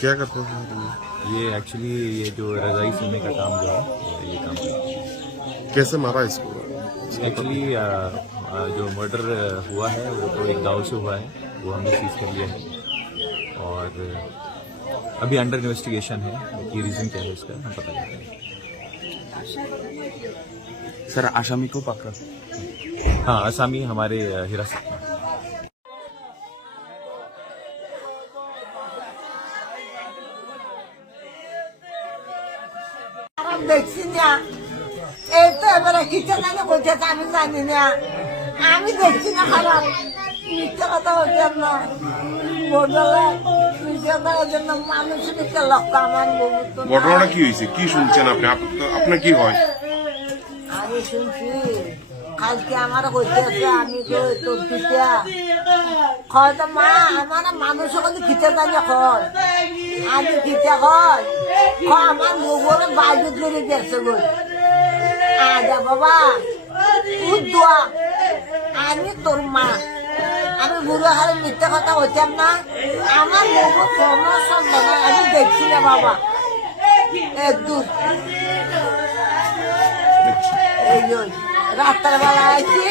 क्या करते थे ये एक्चुअली ये जो रजाई सिलने का काम जो है ये काम करते हैं। कैसे मारा इसको? एक्चुअली जो मर्डर हुआ है वो तो एक गांव से हुआ है, वो हमने सीज कर लिया है और अभी अंडर इन्वेस्टिगेशन है कि रीज़न क्या है इसका हम पता करते हैं। सर आसामी को पकड़ा? हाँ, आसामी हमारे हिरासत में। দেখছি না এই তো এবারে কিচেন আনে বলতেছে আমি জানি না আমি দেখছি না খারাপ মিথ্যা কথা বলতাম না বদলে মিথ্যা দেওয়ার জন্য মানুষের একটা লক্ষ্য আমার বহু ঘটনাটা কি হয়েছে? কি শুনছেন আপনি? আপনার কি হয়? আমি শুনছি কালকে আমার হইতেছে আমি তো তোর পিতা হয়তো মা আমার মানুষ হলে খিচে জানি হয় আমি খিচে হয় আমার গোবরে বাইরে ধরে গেছে গো আজা বাবা তুই দোয়া আমি তোর মা আমি বুড়ো হারে মিথ্যে কথা হইতাম না আমার গোবর কোনো সন্দেহ নাই আমি দেখছি না বাবা একদম এই রাত্রের বেলা আইছি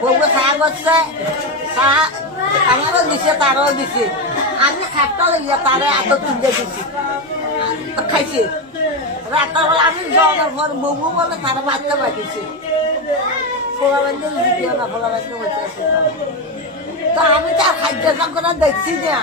বউ খা করছে খা আমারও দিছে তারও দিছে আমি খাটটা লইয়া তারে এত তুলে দিছি খাইছে রাত্রের বেলা আমি যাওয়ার পর বউ বলে তারা বাচ্চা বাঁধিছে ফোলা বান্ধব দিতে না ফোলা বান্ধব হচ্ছে তো আমি তো খাদ্য সংকট দেখছি না